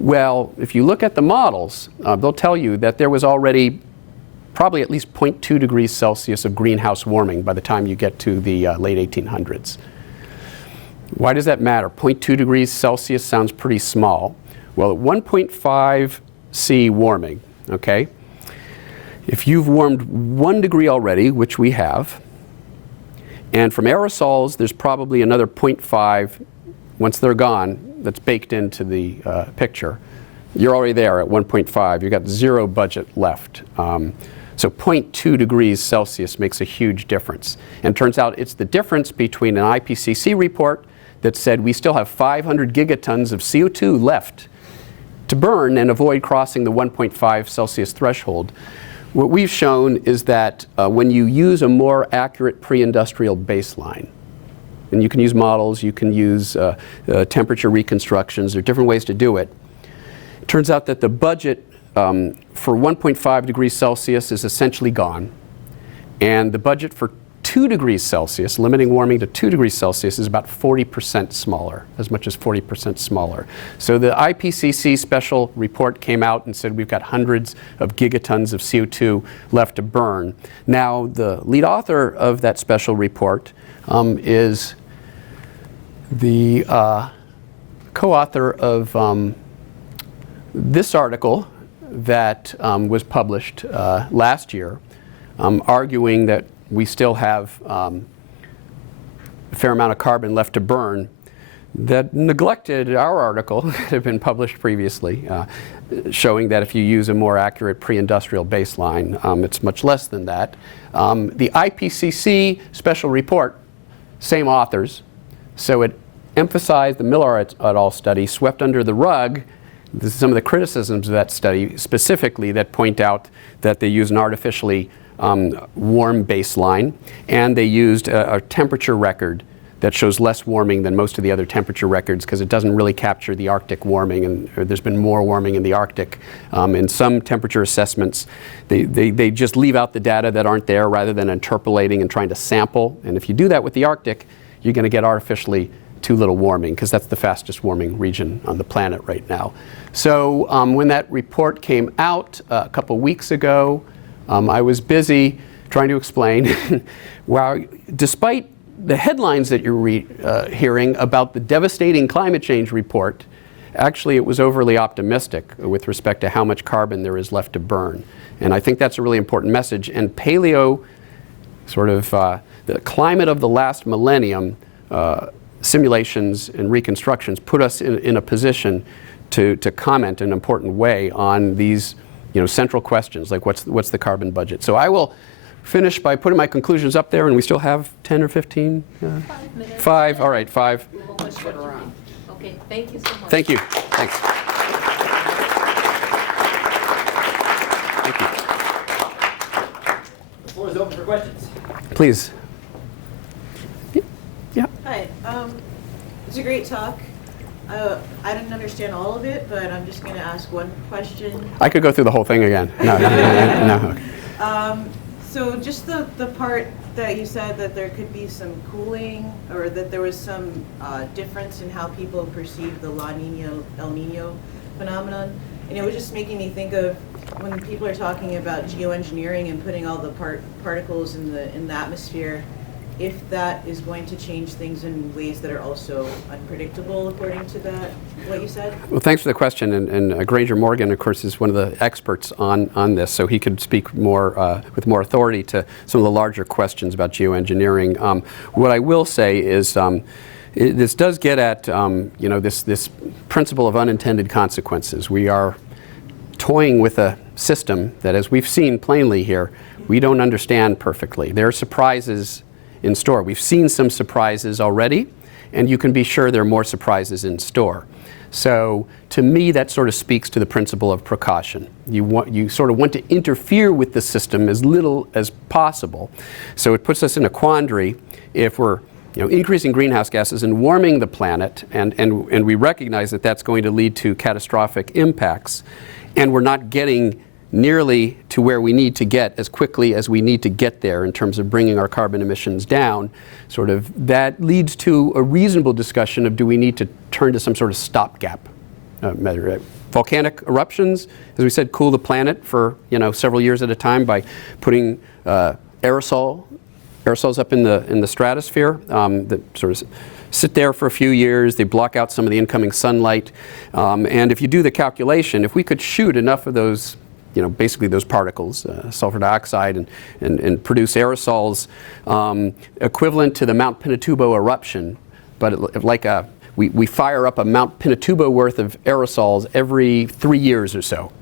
Well, if you look at the models, they'll tell you that there was already probably at least 0.2 degrees Celsius of greenhouse warming by the time you get to the late 1800s. Why does that matter? 0.2 degrees Celsius sounds pretty small. Well, at 1.5 C warming, okay, if you've warmed 1 degree already, which we have, and from aerosols, there's probably another 0.5, once they're gone, that's baked into the picture. You're already there at 1.5. You've got 0 budget left. So 0.2 degrees Celsius makes a huge difference. And it turns out it's the difference between an IPCC report that said we still have 500 gigatons of CO2 left to burn and avoid crossing the 1.5 Celsius threshold. What we've shown is that when you use a more accurate pre-industrial baseline, and you can use models, you can use temperature reconstructions, there are different ways to do it. It turns out that the budget for 1.5 degrees Celsius is essentially gone. And the budget for 2 degrees Celsius, limiting warming to 2 degrees Celsius, is about 40% smaller, as much as 40% smaller. So the IPCC special report came out and said we've got hundreds of gigatons of CO2 left to burn. Now, the lead author of that special report is the co-author of this article that was published last year, arguing that we still have a fair amount of carbon left to burn, that neglected our article that had been published previously, showing that if you use a more accurate pre-industrial baseline, it's much less than that. The IPCC special report, same authors, so it emphasized the Miller et al. Study, swept under the rug This is some of the criticisms of that study, specifically that point out that they use an artificially warm baseline, and they used a temperature record that shows less warming than most of the other temperature records because it doesn't really capture the Arctic warming, and there's been more warming in the Arctic. In some temperature assessments, they just leave out the data that aren't there rather than interpolating and trying to sample. And if you do that with the Arctic, you're going to get artificially too little warming because that's the fastest warming region on the planet right now. So when that report came out a couple weeks ago, I was busy trying to explain, well, despite the headlines that you're hearing about the devastating climate change report, actually it was overly optimistic with respect to how much carbon there is left to burn. And I think that's a really important message. And paleo, sort of the climate of the last millennium, simulations and reconstructions put us in a position to comment in an important way on these central questions, like what's the carbon budget. So I will finish by putting my conclusions up there, and we still have 10 or 15? 5 minutes. 5, all right, 5. Okay, thank you so much. Thank you. Thanks. Thank you. The floor is open for questions. Please. Yeah. Hi, it's a great talk. I didn't understand all of it, but I'm just going to ask one question. I could go through the whole thing again. No. Okay. So just the part that you said that there could be some cooling, or that there was some difference in how people perceive the La Nina, El Nino phenomenon, and it was just making me think of when people are talking about geoengineering and putting all the particles in the atmosphere, if that is going to change things in ways that are also unpredictable, according to that, what you said? Well, thanks for the question. And Granger Morgan, of course, is one of the experts on this, so he could speak more with more authority to some of the larger questions about geoengineering. What I will say is this does get at this principle of unintended consequences. We are toying with a system that, as we've seen plainly here, we don't understand perfectly. There are surprises in store. We've seen some surprises already, and you can be sure there are more surprises in store. So to me, that sort of speaks to the principle of precaution. You sort of want to interfere with the system as little as possible. So it puts us in a quandary if we're increasing greenhouse gases and warming the planet, and we recognize that that's going to lead to catastrophic impacts, and we're not getting nearly to where we need to get as quickly as we need to get there in terms of bringing our carbon emissions down. Sort of that leads to a reasonable discussion of, do we need to turn to some sort of stopgap measure? Volcanic eruptions, as we said, cool the planet for several years at a time by putting aerosols up in the stratosphere that sort of sit there for a few years. They block out some of the incoming sunlight, and if you do the calculation, if we could shoot enough of those basically those particles, sulfur dioxide, and produce aerosols equivalent to the Mount Pinatubo eruption, but we fire up a Mount Pinatubo worth of aerosols every 3 years or so,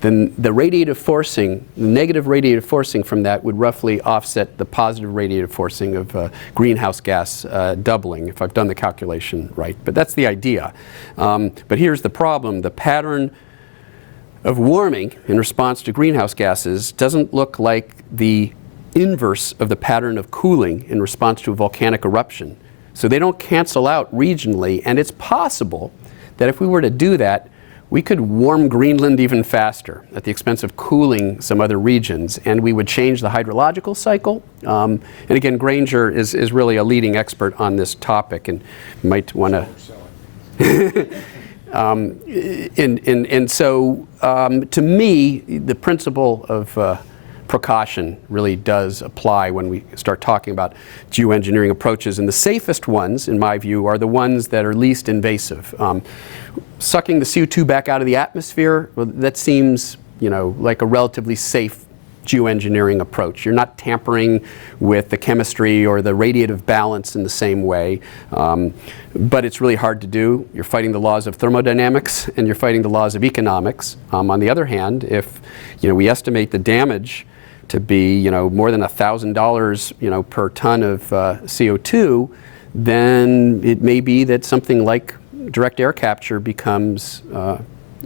then the radiative forcing, the negative radiative forcing from that would roughly offset the positive radiative forcing of greenhouse gas doubling, if I've done the calculation right. But that's the idea. But here's the problem. The pattern of warming in response to greenhouse gases doesn't look like the inverse of the pattern of cooling in response to a volcanic eruption. So they don't cancel out regionally, and it's possible that if we were to do that, we could warm Greenland even faster at the expense of cooling some other regions, and we would change the hydrological cycle. And again, Granger is really a leading expert on this topic, and might want to so to me, the principle of precaution really does apply when we start talking about geoengineering approaches. And the safest ones, in my view, are the ones that are least invasive. Sucking the CO2 back out of the atmosphere, well, that seems like a relatively safe geoengineering approach. You're not tampering with the chemistry or the radiative balance in the same way, but it's really hard to do. You're fighting the laws of thermodynamics and you're fighting the laws of economics. On the other hand, if we estimate the damage to be more than $1,000 per ton of CO2, then it may be that something like direct air capture becomes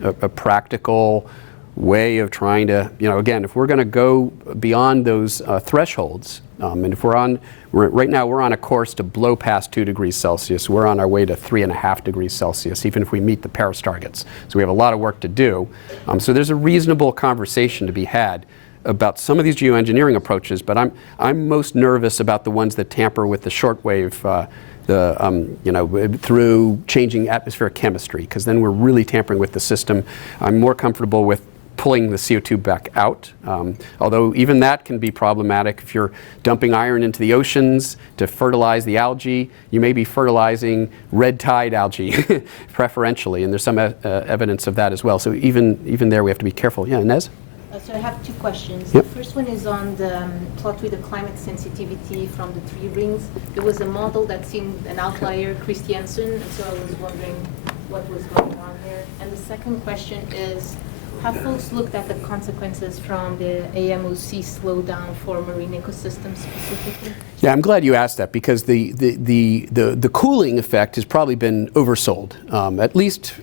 a practical way of trying to, again, if we're going to go beyond those thresholds, and if right now we're on a course to blow past 2 degrees Celsius, we're on our way to 3.5 degrees Celsius, even if we meet the Paris targets. So we have a lot of work to do. So there's a reasonable conversation to be had about some of these geoengineering approaches, but I'm most nervous about the ones that tamper with the shortwave through changing atmospheric chemistry, because then we're really tampering with the system. I'm more comfortable with pulling the CO2 back out, although even that can be problematic. If you're dumping iron into the oceans to fertilize the algae, you may be fertilizing red tide algae preferentially, and there's some evidence of that as well. So even there we have to be careful. Yeah, Inez? So I have 2 questions. Yep. The first one is on the plot with the climate sensitivity from the 3 rings. There was a model that seemed an outlier, Christiansen, and so I was wondering what was going on there. And the second question is, have folks looked at the consequences from the AMOC slowdown for marine ecosystems specifically? Yeah, I'm glad you asked that, because the cooling effect has probably been oversold. At least,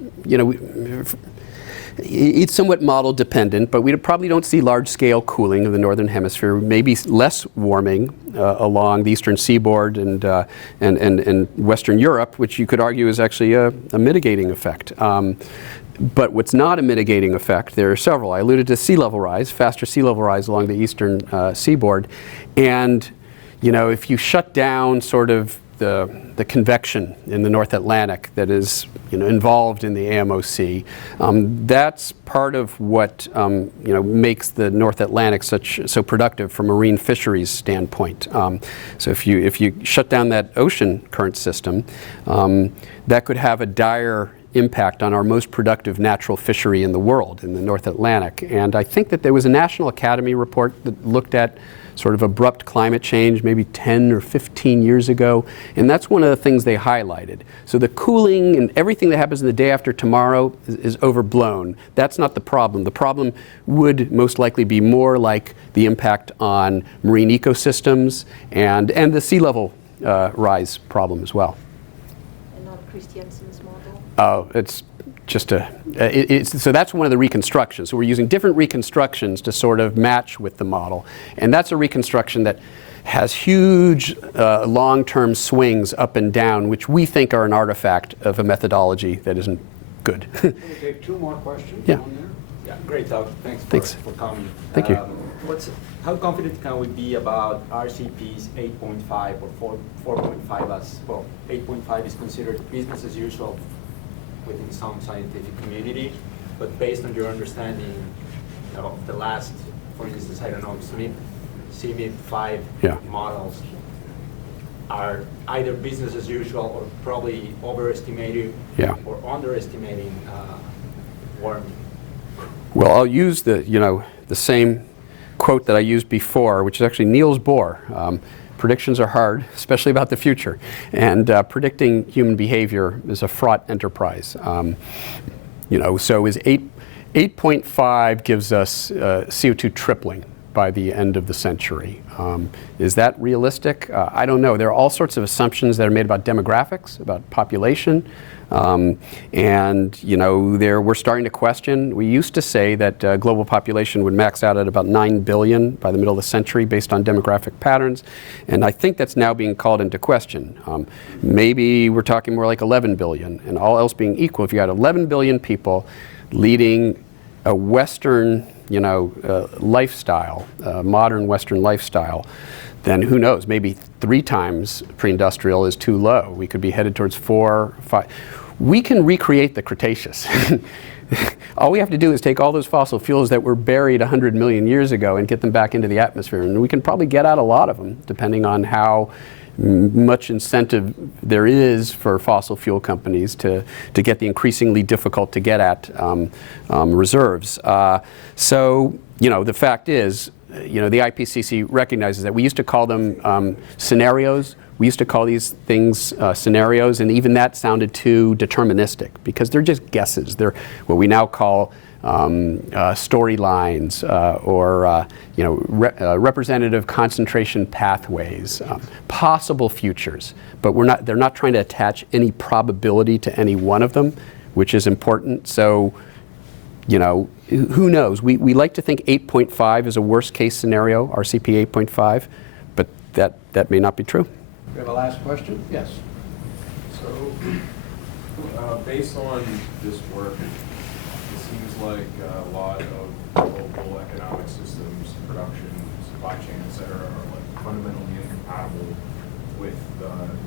it's somewhat model dependent, but we probably don't see large-scale cooling of the northern hemisphere. Maybe less warming along the eastern seaboard and Western Europe, which you could argue is actually a mitigating effect. But what's not a mitigating effect, there are several. I alluded to sea level rise, faster sea level rise along the eastern seaboard. And, if you shut down sort of the convection in the North Atlantic that is involved in the AMOC, that's part of what makes the North Atlantic so productive from a marine fisheries standpoint. So if you shut down that ocean current system, that could have a dire impact on our most productive natural fishery in the world, in the North Atlantic. And I think that there was a National Academy report that looked at sort of abrupt climate change maybe 10 or 15 years ago, and that's one of the things they highlighted. So the cooling and everything that happens in the day after tomorrow is overblown. That's not the problem. The problem would most likely be more like the impact on marine ecosystems and the sea level rise problem as well. And not Christiansen's model? Oh, it's just so that's one of the reconstructions. So we're using different reconstructions to sort of match with the model. And that's a reconstruction that has huge long-term swings up and down, which we think are an artifact of a methodology that isn't good. Can we take 2 more questions Yeah. on there? Yeah, great talk. Thanks for coming. Thank you. How confident can we be about RCP's 8.5 or 4.5 as, well, 8.5 is considered business as usual within some scientific community, but based on your understanding of the last, for instance, I don't know, CMIP5 models are either business as usual or probably overestimating or underestimating warming? Well, I'll use the same quote that I used before, which is actually Niels Bohr. Predictions are hard, especially about the future, and predicting human behavior is a fraught enterprise. So is 8.5 gives us CO2 tripling by the end of the century. Is that realistic? I don't know. There are all sorts of assumptions that are made about demographics, about population. And we're starting to question. We used to say that global population would max out at about 9 billion by the middle of the century based on demographic patterns, and I think that's now being called into question. Maybe we're talking more like 11 billion, and all else being equal, if you had 11 billion people leading a Western, lifestyle, modern Western lifestyle, then who knows, maybe 3 times pre-industrial is too low. We could be headed towards 4, 5. We can recreate the Cretaceous. All we have to do is take all those fossil fuels that were buried 100 million years ago and get them back into the atmosphere. And we can probably get out a lot of them, depending on how much incentive there is for fossil fuel companies to get the increasingly difficult to get at reserves. So, the fact is, the IPCC recognizes that we used to call them scenarios. We used to call these things scenarios, and even that sounded too deterministic because they're just guesses. They're what we now call storylines or representative concentration pathways, possible futures. But they're not trying to attach any probability to any one of them, which is important. So Who knows? We like to think 8.5 is a worst case scenario, RCP 8.5, but that may not be true. We have a last question? Yes. So, based on this work, it seems like a lot of global economic systems, production, supply chain, et cetera, are like fundamentally incompatible with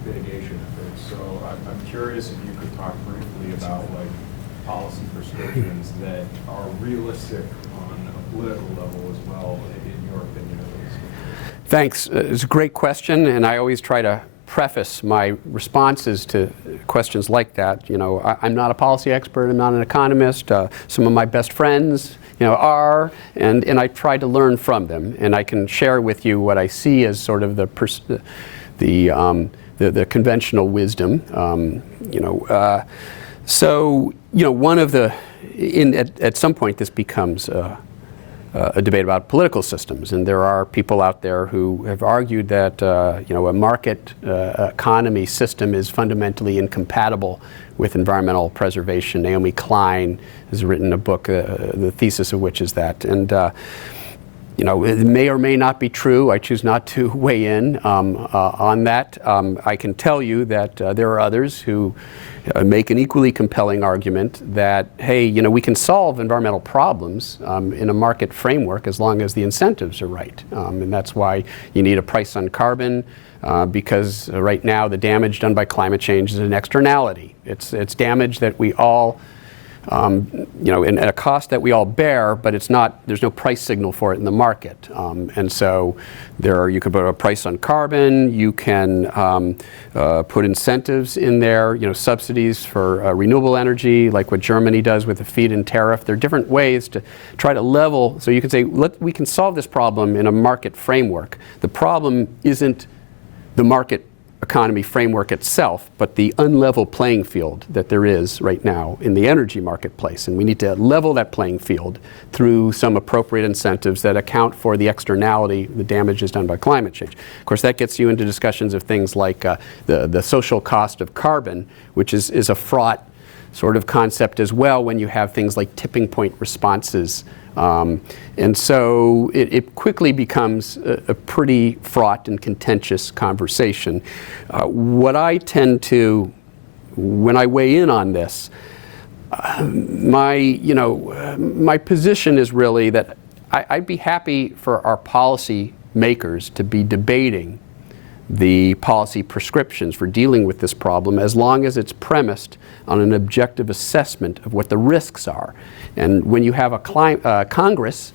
mitigation efforts. So I'm curious if you could talk briefly about like policy prescriptions that are realistic on a political level as well, in your opinion at least. Thanks. It's a great question, and I always try to preface my responses to questions like that. I'm not a policy expert, I'm not an economist. Some of my best friends, are, and I try to learn from them, and I can share with you what I see as sort of the conventional wisdom. One of the at some point this becomes a debate about political systems, and there are people out there who have argued that a market economy system is fundamentally incompatible with environmental preservation. Naomi Klein has written a book, the thesis of which is that, and it may or may not be true. I choose not to weigh in on that. I can tell you that there are others who make an equally compelling argument that, hey, we can solve environmental problems in a market framework as long as the incentives are right. And that's why you need a price on carbon, because right now the damage done by climate change is an externality. It's damage that we all and at a cost that we all bear, but there's no price signal for it in the market. And so you could put a price on carbon, you can put incentives in there, subsidies for renewable energy, like what Germany does with the feed-in tariff. There are different ways to try to level, so you can say, we can solve this problem in a market framework. The problem isn't the market economy framework itself, but the unlevel playing field that there is right now in the energy marketplace. And we need to level that playing field through some appropriate incentives that account for the externality, the damages done by climate change. Of course, that gets you into discussions of things like the social cost of carbon, which is a fraught sort of concept as well when you have things like tipping point responses. And so it quickly becomes a pretty fraught and contentious conversation. What I tend to, when I weigh in on this, my position is really that I'd be happy for our policy makers to be debating the policy prescriptions for dealing with this problem as long as it's premised on an objective assessment of what the risks are. And when you have a Congress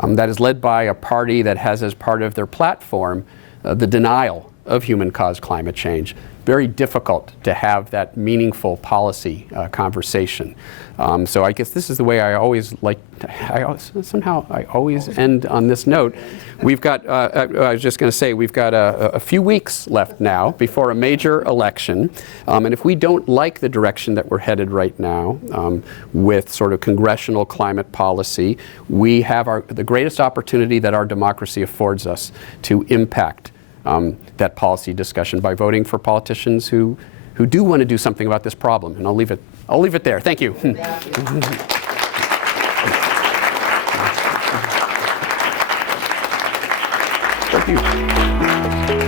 that is led by a party that has as part of their platform the denial of human-caused climate change, very difficult to have that meaningful policy conversation. So I guess this is the way I always like I always end on this note. We've got, I was just going to say, we've got a few weeks left now before a major election. And if we don't like the direction that we're headed right now with sort of congressional climate policy, we have the greatest opportunity that our democracy affords us to impact that policy discussion by voting for politicians who do want to do something about this problem. And I'll leave it there. Thank you. Thank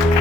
you.